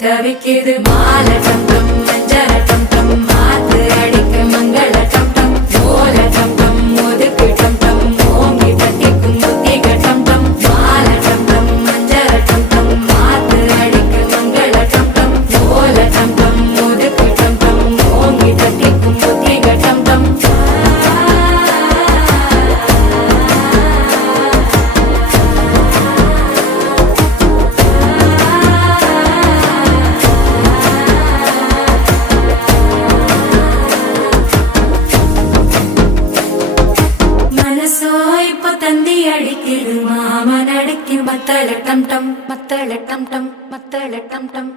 தவிக்குது மால டம் டம் மஞ்சள டம் டம் மாத்து அடிக்க மங்கள டம் டம் ஓல டம் டம் ஒதுக்கு டம் டம் ஓங்கி தட்டிக்கும் புத்திக டம் டம் மால டம் டம் மஞ்சள டம் டம் மாத்து அடிக்க மங்கள டம் டம் ஓல டம் டம் ஒதுக்கு டம் டம் ஓங்கி தட்டிக்கும் புத்திக டம் டம் தந்தி அடிக்குது மாமன் அடிக்கும் மத்தள டம் டம் மத்தள டம் டம் மத்தள டம் டம்